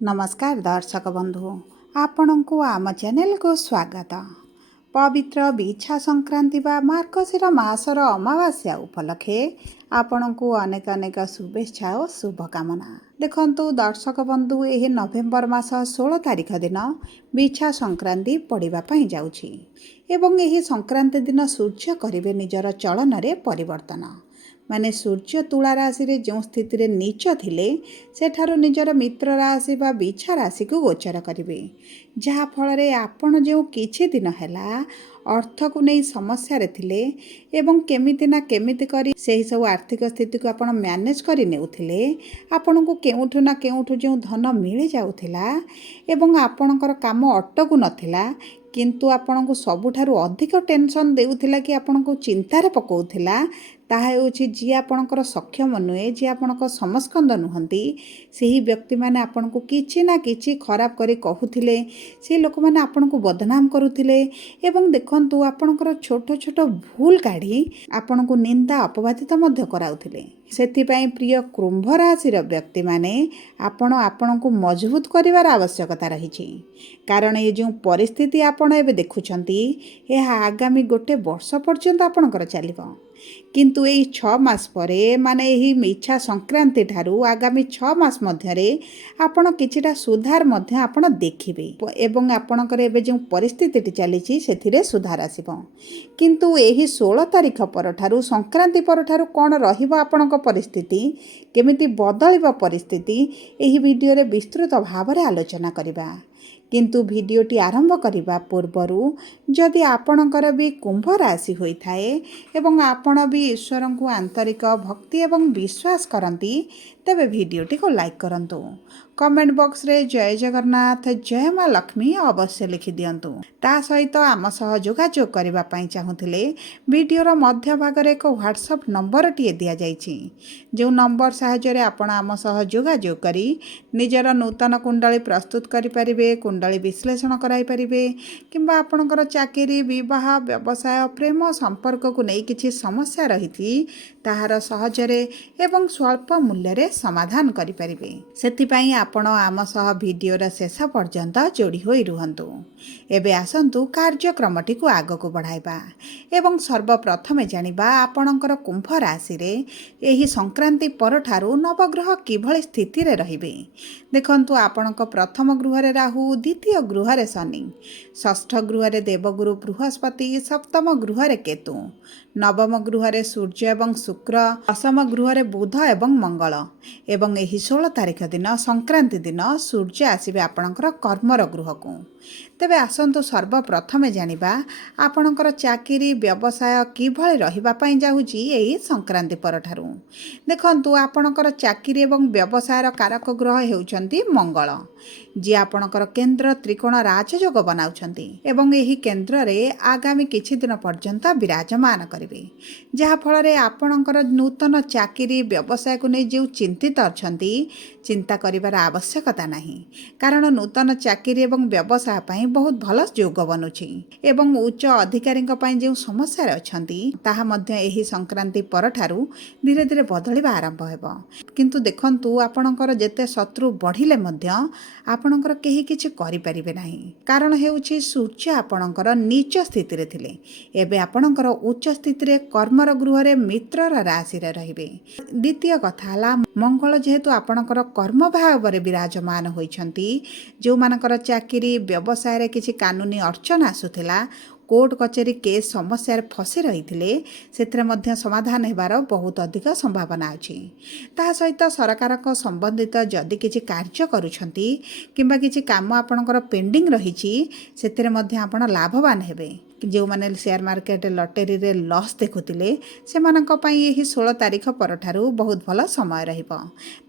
नमस्कार दर्शक बंधु आपण को आम चैनल को स्वागत। पवित्र बिछा संक्रांति बा मार्गशीर मासर अमावास्या उपलक्षे आपण को अनेक अनेक शुभेच्छा और शुभकामना। देखंतु दर्शक बंधु यह नवेम्बर मास 16 तारिख दिन बिछा संक्रांति पड़िबा पई जाउछि एवं यह संक्रांति दिन सूर्य करिवे निजर चलन रे परिवर्तन। माने सूर्य तुला राशि रे जो स्थिति रे नीच थिले सेठारो निजर मित्र राशि बा बिछा राशि को गोचर करिवे, जहा फल रे आपण जो किछि दिन हैला अर्थ को नहीं समस्या रे थिले एवं केमिति ना केमिति करी सेही सब आर्थिक स्थिति को आपण मैनेज करि नेउथिले, आपण को केउठु ना केउठु जो धन मिली जाउथिला एवं आपणकर काम अटकु नथिला किंतु आपण को सबुठारु अधिक टेंशन देउथिला कि आपण को चिंतार पकाउथिला ताहा हेउछि जी आपणकर सक्षम नुहे, जी आपणक समस्कंद नुहंती सेही व्यक्ति माने आपण को किछि ना किछि खराब करी कहूथिले, से लोक माने आपण को बदनाम करूथिले एवं देखंतु आपणकर छोट छोट भूल काढी आपण को निंदा अपवादित मध्य कराउथिले। सेथिपाई प्रिय कुंभ राशि व्यक्ति माने आपण को मजबूत करिवार आवश्यकता रही, कारण ये जो परिस्थिति आपण एबे देखुछंती यह आगामी गोटे वर्ष पर्यंत आपणकर चलिबो, किंतु यही 6 मास परे माने यही मिछा संक्रांति ठारू आगामी 6 मास मध्यरे आपण किछिटा सुधार मध्य आपण देखिबे एवं आपणकर एबे जो परिस्थिति चलीछि सेथिरे सुधार आसीबो। किंतु यही 16 तारिख पर ठारू संक्रांति पर ठारू कोन रहिबो आपणक परिस्थिति केमिति बदलिबो परिस्थिति यही वीडियो रे विस्तृत भाव रे आलोचना करिबा। किंतु वीडियोटी आरंभ करने पूर्वरु जदि आपणकर भी कुंभ राशि होइथाए एवं आपण भी ईश्वर को आंतरिक भक्ति एवं विश्वास करती तेबे वीडियोटी को लाइक करंतु। कमेंट बॉक्स रे जय जगन्नाथ जय माँ लक्ष्मी अवश्य लिखि दियंतु। ता सहित आम सह जोगाजोग करबा पई चाहुथिले वीडियोर मध्य भाग रे एक व्हाट्सएप नंबर टिए दिया जाइछि, जो नंबर सहायता रे आपण आम सह जोगाजोग करी निजर नूतन कुंडली प्रस्तुत करि परिबे, कुंडली विश्लेषण कराई परिबे किंबा आपणकर चाकरी विवाह व्यवसाय प्रेम संपर्क को नहीं किछि समस्या रही ताहार सहजरे एवं स्वल्प मूल्य रे समाधान करि परिबे। सेथिपाई आपण आम सह वीडियोर शेष पर्यंत जोड़ी होई रुहंतु। एबे आसंतु कार्यक्रमटी को आग को बढ़ाइबा एवं सर्वप्रथमे जानिबा आपणकर कुंभ राशि रे एही संक्रांति पर ठारू नवग्रह किभଳି स्थिति रे रहिबे। देखंतु आपणक प्रथम गृह रे राहु, द्वितीय गृह रे शनि, षष्ठ गृह रे देवगुरु बृहस्पति, सप्तम गृह रे केतु, नवम गृह रे सूर्य एवं शुक्र, दशम गृह रे बुध एवं मंगल एवं एही 16 तारिख दिन संक्रांति दिन सूर्य आसिबे आपणकर कर्मर गृह को। तेबे आसंतु सर्वप्रथमे जानिबा आपणकर चाकरी व्यवसाय किभଳି रहिबा पई जाउछि एही संक्रांति परठारू। देखंतु आपणकर चाकरी एवं व्यवसायर कारक ग्रह हेउचंती मंगल, जी आपणकर केंद्र त्रिकोण राजयोग बनाउछंती एवं एही केंद्र रे आगामी किछि दिन पर्यंत विराजमान करिवे, जहा फल रे आपणकर नूतन चाकरी व्यवसाय को नै जे चिंतित अछंती चिंता करिवार आवश्यकता नाही, कारण नूतन चाकरी एवं व्यवसाय पई बहुत भल योग बनुछि एवं उच्च अधिकारी जो समस्या अछंती ताहा मध्य एही संक्रांति परठारू धीरे धीरे बदलिबा आरंभ हेबो। किंतु देखंतु आपणकर जेते शत्रु बढ़िले मध्य आपणकर केही किछि करि परिबे नाही, कारण हेउछि सूर्य आपणकर नीच स्थिति रे थिले एबे आपणकर उच्च स्थिति रे कर्मर गृह रे मित्रर राशि रे रहिबे। द्वितीय कथा हला मंगल जेहेतु आपणकर कर्म भाव रे विराजमान होइछंती, जो मानकर चाकरी व्यवसाय रे किछि कानूनी अर्चना आसुथिला, कोर्ट कचेरी केस समस्या फसी रही से मध्य समाधान हेबार बहुत अधिक संभावना अच्छी। ता सहित सरकार को संबंधित जदि किसी कार्य करुछंती किंबा किसी काम आपणकर पेंडिंग रही से आपण लाभवान हेबे। जो माने शेयर मार्केट लॉटरी रे लॉस देखुतिले से मानक पई एही 16 तारिख परठारू बहुत भल समय रहिबो।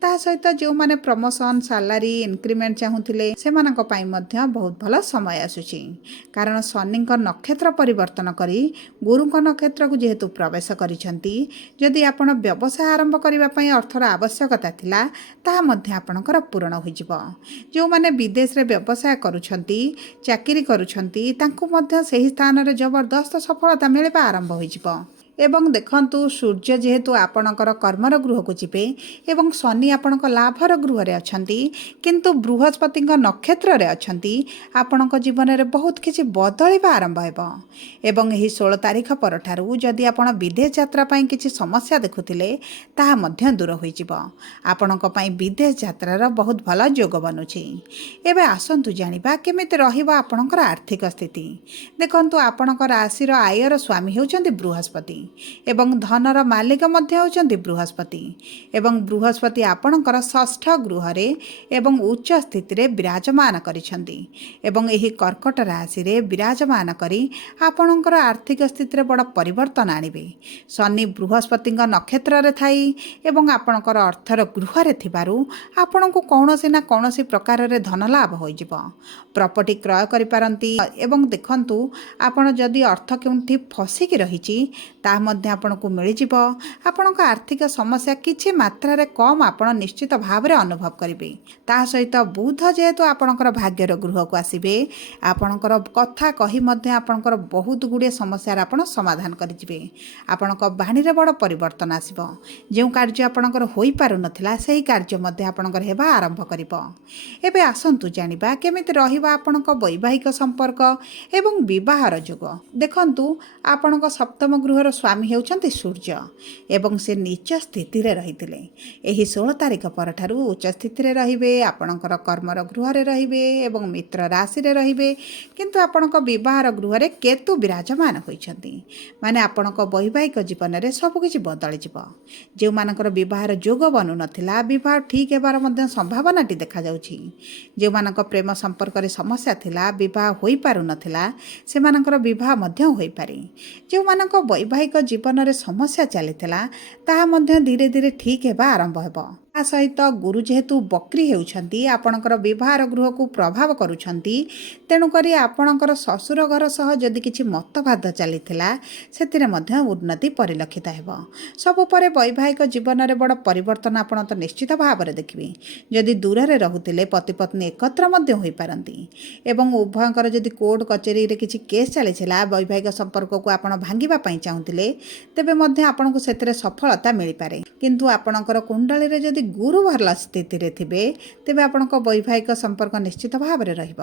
ता सहित जो माने प्रमोशन सैलरी इंक्रीमेंट चाहुतिले से मानक पई मध्य बहुत भल समय आसुची, कारण शनि नक्षत्र परिवर्तन करी गुरु नक्षत्र को जेहेतु प्रवेश करिसंती जदि आपण व्यवसाय आरंभ करिबा पई अर्थर आवश्यकता थिला ताहा मध्य आपणकर पूर्ण होइजिबो। जो माने विदेश रे व्यवसाय करुछंती चाकरी करुछंती तांको मध्य सही स्थान जबरदस्त सफलता मिलवा आरंभ हो। ଏବଂ ଦେଖନ୍ତୁ ସୂର୍ଯ୍ୟ ଯେହେତୁ ଆପଣଙ୍କର କର୍ମର ଗୃହକୁ ଯିବେ ଏବଂ ଶନି ଆପଣଙ୍କ ଲାଭର ଗୃହରେ ଅଛନ୍ତି କିନ୍ତୁ ବୃହସ୍ପତିଙ୍କ ନକ୍ଷତ୍ରରେ ଅଛନ୍ତି, ଆପଣଙ୍କ ଜୀବନରେ ବହୁତ କିଛି ବଦଳିବା ଆରମ୍ଭ ହେବ। ଏବଂ ଏହି 16 ତାରିଖ ପରଠାରୁ ଯଦି ଆପଣ ବିଦେଶ ଯାତ୍ରା ପାଇଁ କିଛି ସମସ୍ୟା ଦେଖୁଥିଲେ ତାହା ମଧ୍ୟ ଦୂର ହୋଇଯିବ। ଆପଣଙ୍କ ପାଇଁ ବିଦେଶ ଯାତ୍ରାର ବହୁତ ଭଲ ଯୋଗ ବନୁଛି। ଏବେ ଆସନ୍ତୁ ଜାଣିବା କେମିତି ରହିବ ଆପଣଙ୍କର ଆର୍ଥିକ ସ୍ଥିତି। ଦେଖନ୍ତୁ ଆପଣଙ୍କ ରାଶିର ଆୟର ସ୍ୱାମୀ ହେଉଛନ୍ତି ବୃହସ୍ପତି ଏବଂ ଧନର ମାଲିକ ମଧ୍ୟ ହେଉଛନ୍ତି ବୃହସ୍ପତି ଏବଂ ବୃହସ୍ପତି ଆପଣଙ୍କର ଷଷ୍ଠ ଗୃହରେ ଏବଂ ଉଚ୍ଚ ସ୍ଥିତିରେ ବିରାଜମାନ କରିଛନ୍ତି ଏବଂ ଏହି କର୍କଟ ରାଶିରେ ବିରାଜମାନ କରି ଆପଣଙ୍କର ଆର୍ଥିକ ସ୍ଥିତିରେ ବଡ଼ ପରିବର୍ତ୍ତନ ଆଣିବେ। ଶନି ବୃହସ୍ପତିଙ୍କ ନକ୍ଷତ୍ରରେ ଥାଇ ଏବଂ ଆପଣଙ୍କର ଅର୍ଥର ଗୃହରେ ଥିବାରୁ ଆପଣଙ୍କୁ କୌଣସି ନା କୌଣସି ପ୍ରକାରରେ ଧନ ଲାଭ ହୋଇଯିବ। ପ୍ରପର୍ଟି କ୍ରୟ କରିପାରନ୍ତି ଏବଂ ଦେଖନ୍ତୁ ଆପଣ ଯଦି ଅର୍ଥ କେଉଁଠି ଫସିକି ରହିଛି ତାହା ମଧ୍ୟ ଆପଣଙ୍କୁ ମିଳିଯିବ। ଆପଣଙ୍କ ଆର୍ଥିକ ସମସ୍ୟା କିଛି ମାତ୍ରାରେ କମ୍ ଆପଣ ନିଶ୍ଚିତ ଭାବରେ ଅନୁଭବ କରିବେ। ତା ସହିତ ବୁଧ ଯେହେତୁ ଆପଣଙ୍କର ଭାଗ୍ୟର ଗୃହକୁ ଆସିବେ, ଆପଣଙ୍କର କଥା କହି ମଧ୍ୟ ଆପଣଙ୍କର ବହୁତ ଗୁଡ଼ିଏ ସମସ୍ୟାର ଆପଣ ସମାଧାନ କରିଯିବେ। ଆପଣଙ୍କ ବାଣୀରେ ବଡ଼ ପରିବର୍ତ୍ତନ ଆସିବ। ଯେଉଁ କାର୍ଯ୍ୟ ଆପଣଙ୍କର ହୋଇପାରୁନଥିଲା ସେହି କାର୍ଯ୍ୟ ମଧ୍ୟ ଆପଣଙ୍କର ହେବା ଆରମ୍ଭ କରିବ। ଏବେ ଆସନ୍ତୁ ଜାଣିବା କେମିତି ରହିବ ଆପଣଙ୍କ ବୈବାହିକ ସମ୍ପର୍କ ଏବଂ ବିବାହର ଯୋଗ। ଦେଖନ୍ତୁ ଆପଣଙ୍କ ସପ୍ତମ ଗୃହର ସ୍ୱାମୀ ହେଉଛନ୍ତି ସୂର୍ଯ୍ୟ ଏବଂ ସେ ନିଚ ସ୍ଥିତିରେ ରହିଥିଲେ। ଏହି 16 ତାରିଖ ପରଠାରୁ ଉଚ୍ଚ ସ୍ଥିତିରେ ରହିବେ, ଆପଣଙ୍କର କର୍ମର ଗୃହରେ ରହିବେ ଏବଂ ମିତ୍ର ରାଶିରେ ରହିବେ। କିନ୍ତୁ ଆପଣଙ୍କ ବିବାହର ଗୃହରେ କେତୁ ବିରାଜମାନ ହୋଇଛନ୍ତି, ମାନେ ଆପଣଙ୍କ ବୈବାହିକ ଜୀବନରେ ସବୁକିଛି ବଦଳିଯିବ। ଯେଉଁମାନଙ୍କର ବିବାହର ଯୋଗ ବନୁନଥିଲା ବିବାହ ଠିକ୍ ହେବାର ମଧ୍ୟ ସମ୍ଭାବନାଟି ଦେଖାଯାଉଛି। ଯେଉଁମାନଙ୍କ ପ୍ରେମ ସମ୍ପର୍କରେ ସମସ୍ୟା ଥିଲା, ବିବାହ ହୋଇପାରୁନଥିଲା, ସେମାନଙ୍କର ବିବାହ ମଧ୍ୟ ହୋଇପାରେ। ଯେଉଁମାନଙ୍କ ବୈବାହିକ ଜୀବନରେ ସମସ୍ୟା ଚାଲିଥିଲା ତାହା ମଧ୍ୟ ଧୀରେ ଧୀରେ ଠିକ୍ ହେବା ଆରମ୍ଭ ହେବ। ତା ସହିତ ଗୁରୁ ଯେହେତୁ ବକ୍ରି ହେଉଛନ୍ତି ଆପଣଙ୍କର ବିବାହର ଗୃହକୁ ପ୍ରଭାବ କରୁଛନ୍ତି, ତେଣୁକରି ଆପଣଙ୍କର ଶ୍ୱଶୁର ଘର ସହ ଯଦି କିଛି ମତବାଦ ଚାଲିଥିଲା ସେଥିରେ ମଧ୍ୟ ଉନ୍ନତି ପରିଲକ୍ଷିତ ହେବ। ସବୁ ପରେ ବୈବାହିକ ଜୀବନରେ ବଡ଼ ପରିବର୍ତ୍ତନ ଆପଣ ତ ନିଶ୍ଚିତ ଭାବରେ ଦେଖିବେ। ଯଦି ଦୂରରେ ରହୁଥିଲେ ପତି ପତ୍ନୀ ଏକତ୍ର ମଧ୍ୟ ହୋଇପାରନ୍ତି ଏବଂ ଉଭୟଙ୍କର ଯଦି କୋର୍ଟ କଚେରୀରେ କିଛି କେସ୍ ଚାଲିଥିଲା, ବୈବାହିକ ସମ୍ପର୍କକୁ ଆପଣ ଭାଙ୍ଗିବା ପାଇଁ ଚାହୁଁଥିଲେ ତେବେ ମଧ୍ୟ ଆପଣଙ୍କୁ ସେଥିରେ ସଫଳତା ମିଳିପାରେ। କିନ୍ତୁ ଆପଣଙ୍କର କୁଣ୍ଡଳୀରେ ଯଦି ଗୁରୁ ଭଲ ସ୍ଥିତିରେ ଥିବେ ତେବେ ଆପଣଙ୍କ ବୈବାହିକ ସମ୍ପର୍କ ନିଶ୍ଚିତ ଭାବରେ ରହିବ।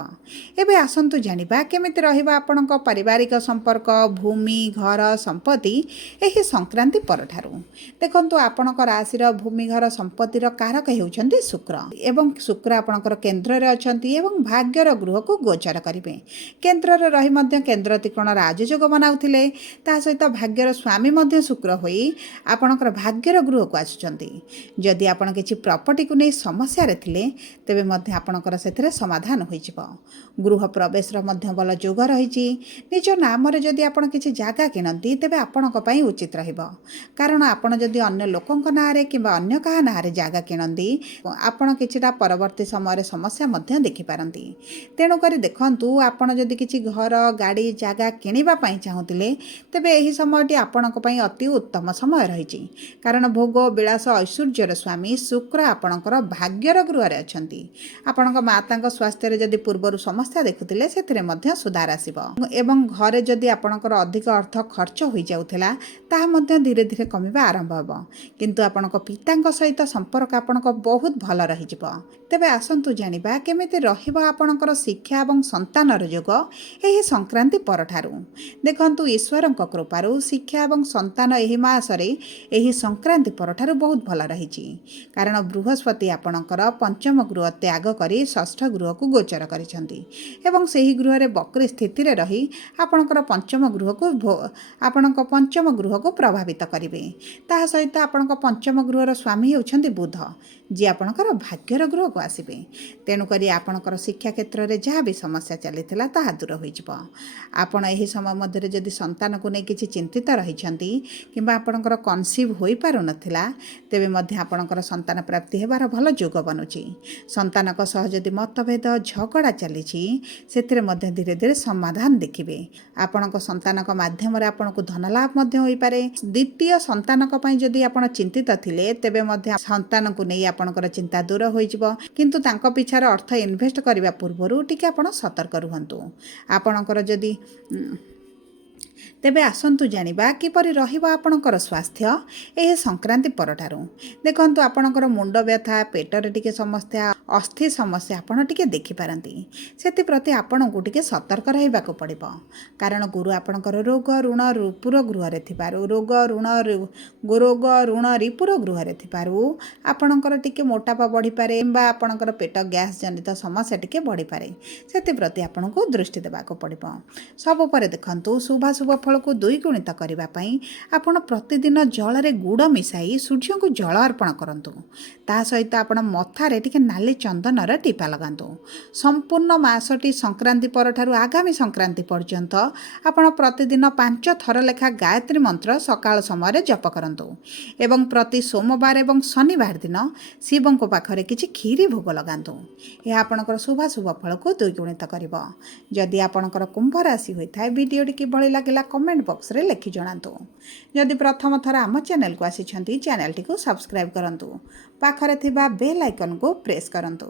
ଏବେ ଆସନ୍ତୁ ଜାଣିବା କେମିତି ରହିବ ଆପଣଙ୍କ ପାରିବାରିକ ସମ୍ପର୍କ, ଭୂମି, ଘର, ସମ୍ପତ୍ତି ଏହି ସଂକ୍ରାନ୍ତି ପରଠାରୁ। ଦେଖନ୍ତୁ ଆପଣଙ୍କ ରାଶିର ଭୂମି, ଘର, ସମ୍ପତ୍ତିର କାରକ ହେଉଛନ୍ତି ଶୁକ୍ର ଏବଂ ଶୁକ୍ର ଆପଣଙ୍କର କେନ୍ଦ୍ରରେ ଅଛନ୍ତି ଏବଂ ଭାଗ୍ୟର ଗୃହକୁ ଗୋଚର କରିବେ। କେନ୍ଦ୍ରରେ ରହି ମଧ୍ୟ କେନ୍ଦ୍ର ତ୍ରିକୋଣ ରାଜଯୋଗ ବନାଉଥିଲେ, ତା ସହିତ ଭାଗ୍ୟର ସ୍ୱାମୀ ମଧ୍ୟ ଶୁକ୍ର ହୋଇ ଆପଣଙ୍କର ଭାଗ୍ୟର ଗୃହକୁ ଆସୁଛନ୍ତି। ଯଦି ଆପଣ କିଛି ପ୍ରପର୍ଟିକୁ ନେଇ ସମସ୍ୟାରେ ଥିଲେ ତେବେ ମଧ୍ୟ ଆପଣଙ୍କର ସେଥିରେ ସମାଧାନ ହୋଇଯିବ। ଗୃହ ପ୍ରବେଶର ମଧ୍ୟ ଭଲ ଯୋଗ ରହିଛି। ନିଜ ନାମରେ ଯଦି ଆପଣ କିଛି ଜାଗା କିଣନ୍ତି ତେବେ ଆପଣଙ୍କ ପାଇଁ ଉଚିତ ରହିବ, କାରଣ ଆପଣ ଯଦି ଅନ୍ୟ ଲୋକଙ୍କ ନାଁରେ କିମ୍ବା ଅନ୍ୟ କାହା ନାଁରେ ଜାଗା କିଣନ୍ତି ଆପଣ କିଛିଟା ପରବର୍ତ୍ତୀ ସମୟରେ ସମସ୍ୟା ମଧ୍ୟ ଦେଖିପାରନ୍ତି। ତେଣୁକରି ଦେଖନ୍ତୁ ଆପଣ ଯଦି କିଛି ଘର, ଗାଡ଼ି, ଜାଗା କିଣିବା ପାଇଁ ଚାହୁଁଥିଲେ ତେବେ ଏହି ସମୟଟି ଆପଣଙ୍କ ପାଇଁ ଅତି ଉତ୍ତମ ସମୟ ରହିଛି, କାରଣ ଭୋଗ, ବିଳାସ, ଐଶ୍ୱର୍ଯ୍ୟର ସ୍ୱାମୀ ଶୁକ୍ର ଆପଣଙ୍କର ଭାଗ୍ୟର ଗୃହରେ ଅଛନ୍ତି। ଆପଣଙ୍କ ମାତାଙ୍କ ସ୍ୱାସ୍ଥ୍ୟରେ ଯଦି ପୂର୍ବରୁ ସମସ୍ୟା ଦେଖୁଥିଲେ ସେଥିରେ ମଧ୍ୟ ସୁଧାର ଆସିବ ଏବଂ ଘରେ ଯଦି ଆପଣଙ୍କର ଅଧିକ ଅର୍ଥ ଖର୍ଚ୍ଚ ହୋଇଯାଉଥିଲା ତାହା ମଧ୍ୟ ଧୀରେ ଧୀରେ କମିବା ଆରମ୍ଭ ହେବ। କିନ୍ତୁ ଆପଣଙ୍କ ପିତାଙ୍କ ସହିତ ସମ୍ପର୍କ ଆପଣଙ୍କ ବହୁତ ଭଲ ରହିଯିବ। ତେବେ ଆସନ୍ତୁ ଜାଣିବା କେମିତି ରହିବ ଆପଣଙ୍କର ଶିକ୍ଷା ଏବଂ ସନ୍ତାନର ଯୋଗ ଏହି ସଂକ୍ରାନ୍ତି ପରଠାରୁ। ଦେଖନ୍ତୁ ଈଶ୍ୱରଙ୍କ କୃପାରୁ ଶିକ୍ଷା ଏବଂ ସନ୍ତାନ ଏହି ମାସରେ ଏହି ସଂକ୍ରାନ୍ତି ପରଠାରୁ ବହୁତ ଭଲ ରହିଛି, କାରଣ ବୃହସ୍ପତି ଆପଣଙ୍କର ପଞ୍ଚମ ଗୃହ ତ୍ୟାଗ କରି ଷଷ୍ଠ ଗୃହକୁ ଗୋଚର କରିଛନ୍ତି ଏବଂ ସେହି ଗୃହରେ ବକ୍ରି ସ୍ଥିତିରେ ରହି ଆପଣଙ୍କ ପଞ୍ଚମ ଗୃହକୁ ପ୍ରଭାବିତ କରିବେ। ତାହା ସହିତ ଆପଣଙ୍କ ପଞ୍ଚମ ଗୃହର ସ୍ୱାମୀ ହେଉଛନ୍ତି ବୁଧ, ଯିଏ ଆପଣଙ୍କର ଭାଗ୍ୟର ଗୃହକୁ ଆସିବେ। ତେଣୁକରି ଆପଣଙ୍କର ଶିକ୍ଷା କ୍ଷେତ୍ରରେ ଯାହା ବି ସମସ୍ୟା ଚାଲିଥିଲା ତାହା ଦୂର ହୋଇଯିବ। ଆପଣ ଏହି ସମୟ ମଧ୍ୟରେ ଯଦି ସନ୍ତାନକୁ ନେଇ କିଛି ଚିନ୍ତିତ ରହିଛନ୍ତି କିମ୍ବା ଆପଣଙ୍କର କନସିଭ୍ ହୋଇପାରୁନଥିଲା ତେବେ ମଧ୍ୟ ଆପଣଙ୍କର ସନ୍ତାନ ପ୍ରାପ୍ତି ହେବାର ଭଲ ଯୋଗ ବନୁଛି। ସନ୍ତାନଙ୍କ ସହ ଯଦି ମତଭେଦ, ଝଗଡ଼ା ଚାଲିଛି ସେଥିରେ ମଧ୍ୟ ଧୀରେ ଧୀରେ ସମାଧାନ ଦେଖିବେ। ଆପଣଙ୍କ ସନ୍ତାନଙ୍କ ମାଧ୍ୟମରେ ଆପଣଙ୍କୁ ଧନଲାଭ ମଧ୍ୟ ହୋଇପାରେ। ଦ୍ୱିତୀୟ ସନ୍ତାନଙ୍କ ପାଇଁ ଯଦି ଆପଣ ଚିନ୍ତିତ ଥିଲେ ତେବେ ମଧ୍ୟ ସନ୍ତାନଙ୍କୁ ନେଇ ଆପଣଙ୍କର ଚିନ୍ତା ଦୂର ହୋଇଯିବ, କିନ୍ତୁ ତାଙ୍କ ପିଛାରେ ଅର୍ଥ ଇନଭେଷ୍ଟ କରିବା ପୂର୍ବରୁ ଟିକେ ଆପଣ ସତର୍କ ରୁହନ୍ତୁ। ଆପଣଙ୍କର ଯଦି ତେବେ ଆସନ୍ତୁ ଜାଣିବା କିପରି ରହିବ ଆପଣଙ୍କର ସ୍ୱାସ୍ଥ୍ୟ ଏହି ସଂକ୍ରାନ୍ତି ପରଠାରୁ। ଦେଖନ୍ତୁ, ଆପଣଙ୍କର ମୁଣ୍ଡ ବ୍ୟଥା, ପେଟରେ ଟିକେ ସମସ୍ୟା, ଅସ୍ଥି ସମସ୍ୟା ଆପଣ ଟିକେ ଦେଖିପାରନ୍ତି। ସେଥିପ୍ରତି ଆପଣଙ୍କୁ ଟିକେ ସତର୍କ ରହିବାକୁ ପଡ଼ିବ। କାରଣ ଗୁରୁ ଆପଣଙ୍କର ରୋଗ ଋଣ ରିପୁର ଗୃହରେ ଥିବାରୁ ରିପୁର ଗୃହରେ ଥିବାରୁ ଆପଣଙ୍କର ଟିକେ ମୋଟାପା ବଢ଼ିପାରେ କିମ୍ବା ଆପଣଙ୍କର ପେଟ ଗ୍ୟାସ୍ ଜନିତ ସମସ୍ୟା ଟିକେ ବଢ଼ିପାରେ। ସେଥିପ୍ରତି ଆପଣଙ୍କୁ ଦୃଷ୍ଟି ଦେବାକୁ ପଡ଼ିବ। ସବୁ ପରେ ଦେଖନ୍ତୁ, ଶୁଭାଶୁଭ ଫଳକୁ ଦ୍ୱିଗୁଣିତ କରିବା ପାଇଁ ଆପଣ ପ୍ରତିଦିନ ଜଳରେ ଗୁଡ଼ ମିଶାଇ ସୂର୍ଯ୍ୟଙ୍କୁ ଜଳ ଅର୍ପଣ କରନ୍ତୁ। ତା ସହିତ ଆପଣ ମଥାରେ ଟିକେ ନାଲି ଚନ୍ଦନର ଟିପା ଲଗାନ୍ତୁ। ସମ୍ପୂର୍ଣ୍ଣ ମାସଟି ସଂକ୍ରାନ୍ତି ପରଠାରୁ ଆଗାମୀ ସଂକ୍ରାନ୍ତି ପର୍ଯ୍ୟନ୍ତ ଆପଣ ପ୍ରତିଦିନ 5 ଥର ଲେଖା ଗାୟତ୍ରୀ ମନ୍ତ୍ର ସକାଳ ସମୟରେ ଜପ କରନ୍ତୁ ଏବଂ ପ୍ରତି ସୋମବାର ଏବଂ ଶନିବାର ଦିନ ଶିବଙ୍କ ପାଖରେ କିଛି କ୍ଷୀରି ଭୋଗ ଲଗାନ୍ତୁ। ଏହା ଆପଣଙ୍କର ଶୁଭାଶୁଭ ଫଳକୁ ଦ୍ୱିଗୁଣିତ କରିବ। ଯଦି ଆପଣଙ୍କର କୁମ୍ଭ ରାଶି ହୋଇଥାଏ, ଭିଡ଼ିଓଟି କିଭଳି ଲାଗିଲା କମେଣ୍ଟ ବକ୍ସରେ ଲେଖି ଜଣାନ୍ତୁ। ଯଦି ପ୍ରଥମ ଥର ଆମ ଚ୍ୟାନେଲକୁ ଆସିଛନ୍ତି, ଚ୍ୟାନେଲଟିକୁ ସବସ୍କ୍ରାଇବ୍ କରନ୍ତୁ। ପାଖରେ ଥିବା ବେଲ୍ ଆଇକନ୍କୁ ପ୍ରେସ୍ କରନ୍ତୁ।